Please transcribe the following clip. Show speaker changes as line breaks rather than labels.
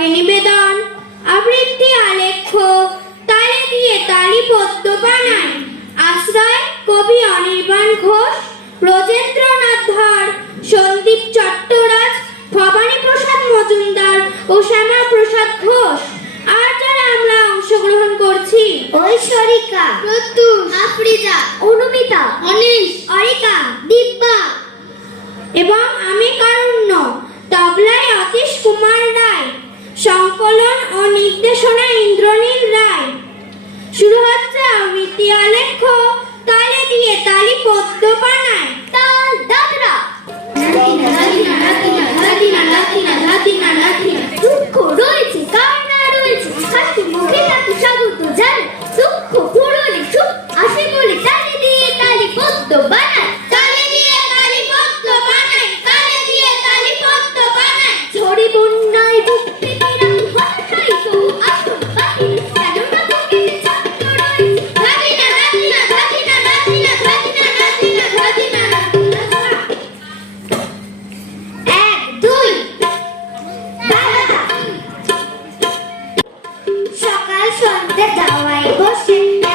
রাগে নিবেদন। আবৃত্তি আলেখ্য তালে দিয়ে তালি পদ্য বানায় আশ্রয় কবি অনির্বাণ ঘোষ ব্রজেন্দ্রনাথ ধর সন্দীপ চট্টরাজ ভবানী প্রসাদ মজুমদার ও শ্যামা প্রসাদ ঘোষ। আর যারা আমরা অংশগ্রহণ করছি
ঐশ্বরিকা
প্রত্যুষ
আফ্রিজা অনুমিতা
অনিশ
অরিকা দিব্যা।
এবং আমি কারুণ্য সংকলন ও নির্দেশনা ইন্দ্রনীল রায়। শুরু হচ্ছে আবৃত্তি আলেখ্য তালে দিয়ে তালি পদ্ম কাঁদতে দাওয়ায় বসে